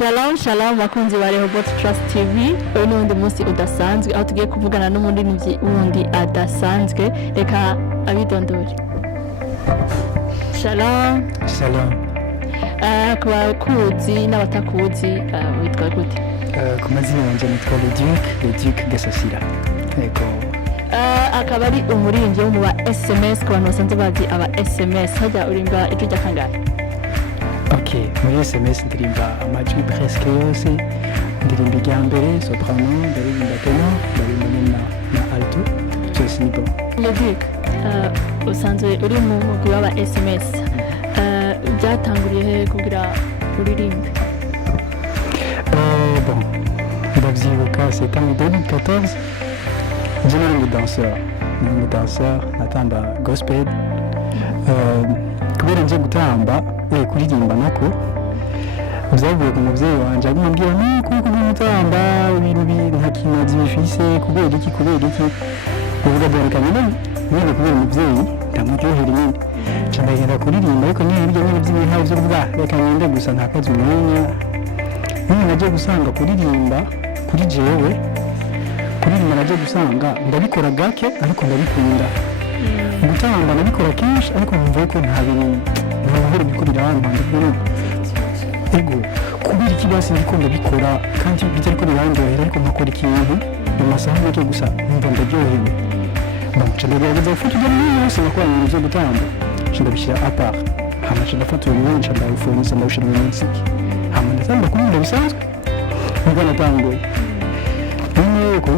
Shalom shalom bakunzi ba Rehoboth Trust TV. Uyu ni undi munsi udasanzwe aho tugiye kuvugana n'umuririmbyi wundi adasanzwe. Reka abidondore. Shalom. Shalom. Ku bakuzi n'abatakuzi witwa gute? Ku mazina yanjye nitwa Le Duc Gasasira. Yego. Akaba ari umuririmbyi wo mu ba SMS ku bantu basanzwe bazi aba SMS. Hajya urimba ijwi rya kangahe? Ok, muri SMS ndirimba amajwi presque yose. Ndirimba irya mbere soprano, ndaririmba tenor, ndaririmba na alto. Cyose ni bon. Le Duc, usanzwe uri mu mugwi w'aba SMS. Byatanguriye he kugira uririmbe? Bon, ndavyibuka c'était en 2014. Je nari umudanseur natamba gospel. Kubera nje gutamba kuririmba nako byavuye ku muvyeyi wanje amubwira nuko gutamba ibintu nta kimazi bifise kubera iki uvuga byerekana nyine kubera umuvyeyi ndamuryohera nyine ndagenda kuririmba ariko nyine ibyo nyine by'ibintu byo kuvuga reka ngende gusa ntakaze umwanya nyine naje gusanga kuririmba kuri jewe kuririmba naje gusanga ndabikora gake ariko ndabikunda gutamba nabikora kenshi ariko numva ko nta bintu ntabwo bikurira abantu ndabona ego kubera ikibasi ndikunda bikora kandi bijya ariko birandyohera ariko nkakora ikintu mu masaha make gusa numva ndaryohewe ndagerageza gufata ibyo bintu byose nakora mu byo gutamba ndabishyira apart hama ndafata uyu mwanya ndawufunza ndawushyira mu muziki hama ndatamba kumva bisanzwe nubwo natanguye nyine yego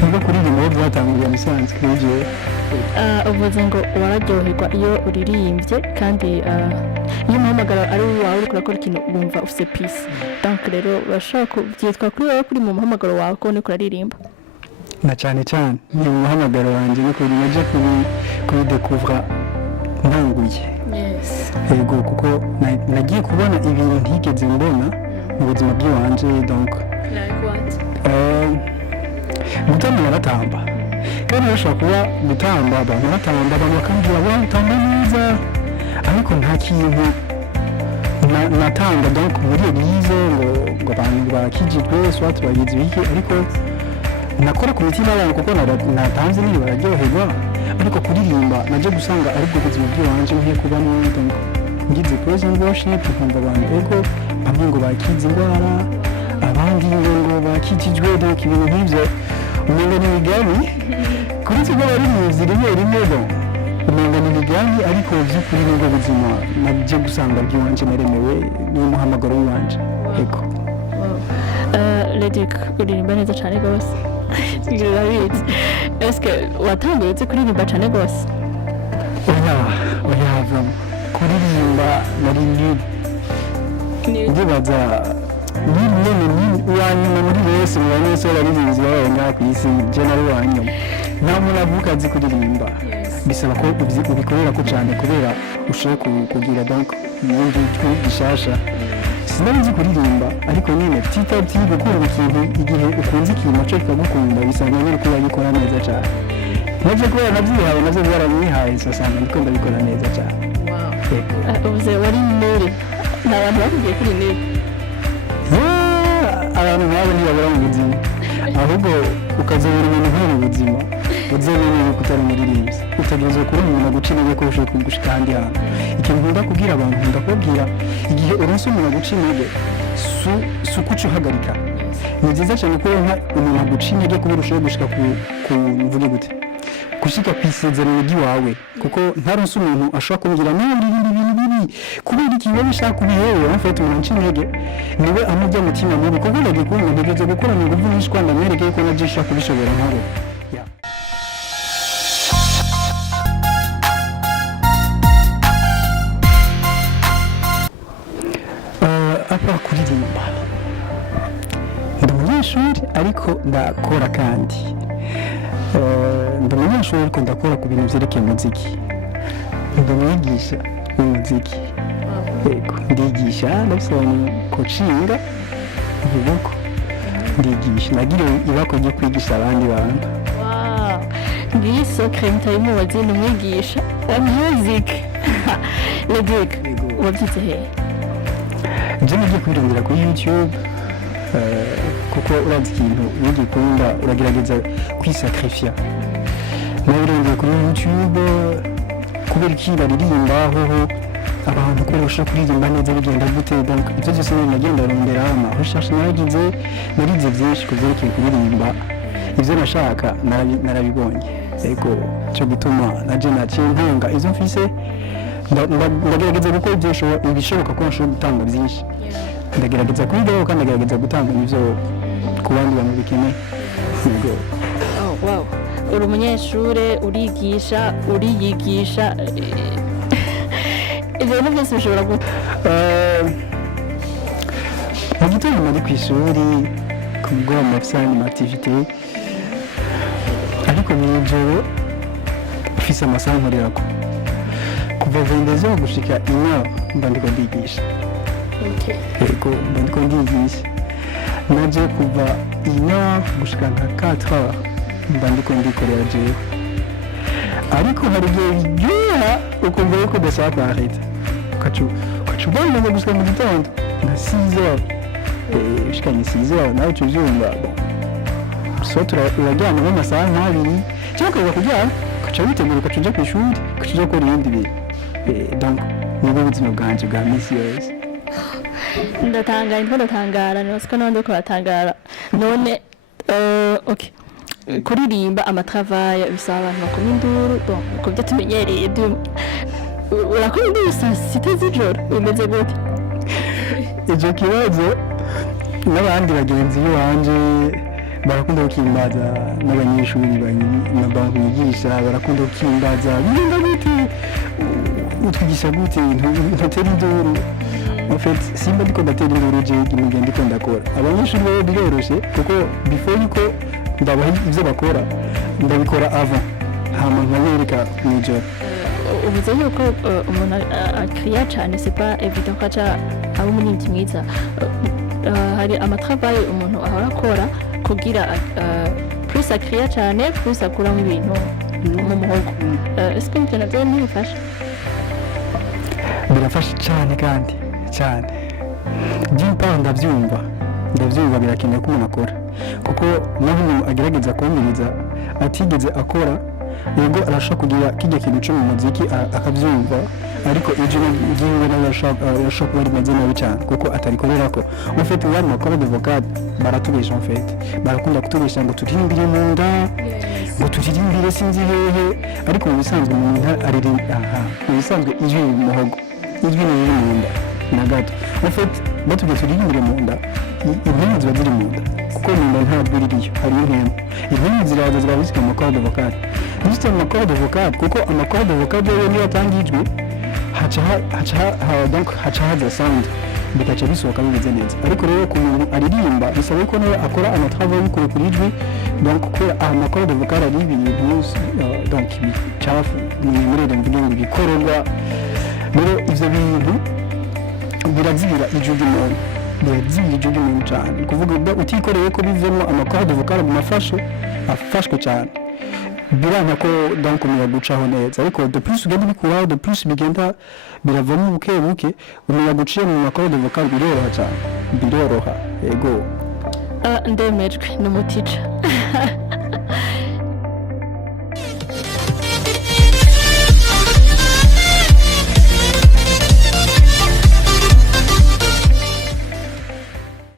nubwo kuririmba byatanguye bisanzwe kuri jewe. Uvuze ngo wararyoherwa iyo uririmbye kandi iyo umuhamagaro ari wawe uri kurakora ikintu wumva ufite peace. Donc rero urashaka kubyitwa kuri wowe kuri mu muhamagaro wawe ko uri kuraririmba na cyane ni umuhamagaro wanjye no kuri naje kuri découvrir ntanguye. Yes. Yego kuko nagiye kubona ibintu ntigeze mbona mu buzima bw'iwanje donc like what? Gutamba naratamba kandi bashobora kuba gutamba abantu bakambwira ngo utamba neza ariko nta kintu natanga donc muri eglise ngo abantu bakijijwe soit bagize iki ariko nakora ku mitima y'abantu kuko natanze niba bararyoherwa ariko kuririmba naje gusanga aribwo buzima bw'iwanje ngiye kubamo donc ngize praise and worship kumva abantu ego bamwe ngo bakize indwara abandi ngo bakijijwe donc ibintu nk'ibyo umenga ni imigani kuri twe bari mu nzira rimwe umenga ni imigani ariko by'ukuri n'ubwo buzima naje gusanga bw'iwanje naremewe n'umuhamagaro w'iwanje ego. Le Duc uririmba neza cyane rwose urabizi eske watangiye uzi kuririmba cyane rwose? oya kuririmba nari ndibaza uwanyuma muri bose mu banyese baririmbyi babaye ngaha ku isi je nari uwanyuma nta muntu avuka azi kuririmba bisaba ko ubikorera ko cyane kubera ushobora kugira donc ibindi gishasha sinabizi kuririmba ariko nyine petit à petit gukora ikintu igihe ukunze ikintu cyo kikagukunda bisaba nyine ko wagikora neza cyane nabyo kubera nabyihaye nabyo byaramwihaye sasanga ndiko ndabikora neza cyane. Uvuze wari muri nta bantu bakubwiye kuri neza abantu nabo ntibabura mu buzima ahubwo ukazabura ibintu nk'iyo mu buzima uzabona yuko utari umuririmbyi utegereza kubona umuntu aguca intege ko ushobora gushika ahandi hantu. Ikintu nkunda kubwira abantu nkunda kubabwira igihe uronse umuntu aguca intege si uko uca uhagarika ni byiza cyane ko umuntu aguca intege kubera ushobora gushika ku mvuge gute gushika ku isezerano ry'iwawe kuko ntaronse umuntu ashobora kumbwira nawe uririmba ibintu bibi kubera ikintu wowe ushaka kubihewe wamfite umuntu aca intege niwe amujya mutima mubi kuko ndagiye kubona ntegereza gukorana ingufu nyinshi kandi amwereke yuko naje nshaka kubishobora nkawe. Apa kuririmba ndi umunyeshuri ariko ndakora kandi ndi umunyeshuri ariko ndakora ku bintu byerekeye umuziki ndi umwigisha w'umuziki yego ndigisha ndabisobanuye coachinga uvuga ko ndigisha nagiriwe ibako ryo kwigisha abandi bantu. ngiyi secret mutayimubaze ni umwigisha wa music Le Duc wabyitse hehe? je nagiye kwirondera kuri YouTube kuko urazi ikintu iyo ugikunda uragerageza kwisacrifier nabirondeye kuri YouTube kubera iki baririmba hoho abantu ko bashobora kuririmba neza bigenda gute donc ibyo byose nagenda rondera recherche naragize narize byinshi ku byerekeye kuririmba ibyo nashaka narabibonye yego cyo gutuma naje naciye ntanga izo mfise ndagerageza gukora ibishoboka ko nshobora gutanga byinshi ndagerageza kwigaho kandi ndagerageza gutanga n'ibyo ku bandi bantu bikeneye yego wow uri umunyeshure uriyigisha ibyo bintu byose bishobora gute mu gitondo nari ku ishuri ku mugoroba mfise activité ariko mw'ijoro mfise amasaha nkorerako kuva 22h gushika 1h mba ndiko ndigisha yego mba ndiko ndigisha naje kuva 1h gushika nka 4h mba ndiko ndikorera jewe ariko hari igihe biryoha ukumva yuko udashaka kuhareta ukaca ubandanya gushika mu gitondo nka 6h ushikanye 6h nawe uca uvyumva so uraryama nk'amasaha nk'abiri cyangwa ukaza kuryama ukaca witegura ukaca uja kw'ishuri ukaca uja gukora ibindi bintu donc nibwo buzima bwanje bwa misi yose ndatangara nibaza ko n'abandi bariko baratangara none okay kuririmba amatravaye bisaba abantu bakoma induru ku byo tumenyereye urakora induru saa sita z'ijoro bimeze gute icyo kibazo n'abandi bagenzi b'iwanje barakunda gukimbaza n'abanyeshuri bigisha barakunda gukimbaza bigenda gute utwigisha gute ntutera induru en fait simba ndiko ndatera induru je ngenda ndiko ndakora abanyeshuri bo biroroshe kuko before yuko ndabaha ibyo bakora ndabikora avant hama nkabereka mw'ijoro uvuze yuko umuntu akiriya cyane c'est pas évident ko aca aba umurinzi mwiza hari amatravaye umuntu ahora akora kugira plus akiriya cyane plus akuramo ibintu mu muhogo est-ce que ibyo navyo ntibifasha birafasha cyane kandi cyane by'impamvu ndabyumva birakenewe ko umuntu akora kuko naho umuntu agerageza kumviriza atigeze akora yego arashobora kugira kijya kintu cyo mu muziki akabyumva ariko ibyo ngiye arashobora kuba rimeze nabi cyane kuko atarikorera ko en fait wari makora de vocal baratubesha en fait barakunda kutubesha ngo turirimbire mu nda ngo turirimbire sinzi hehe ariko mu bisanzwe umuntu aririmba mu bisanzwe ijwi mu muhogo ijwi riri mu nda na gato en fait batubwiye turirimbire mu nda impemu ziba ziri mu nda kuko mu nda nta jwi ririyo hari impemu ziraza ziba zifite amakorde vocal zifite amakorde vocal kuko amakorde vocal yo niyo atanga ijwi haca haza sound bikaca bisohoka bimeze neza ariko rero ku muntu aririmba bisaba ko nawe akora amatravaye y'ukuri kuri ijwi donc kubera amakorde vocal ari ibintu donc bicafu murere mvuge ngo bikororwa rero ivyo bintu birazibira ijwi ry'umuntu birazibira ijwi ry'umuntu cyane kuvuga utikoreye ko bivemo amakorde vocal mu afashwe cyane biranga ko donc umuyaga gucaho neza ariko de plus ugenda bikuraho de plus bigenda biravamo buke umuyaga uciye mu makorde vocal biroroha cyane biroroha yego ndemejwe n'umutica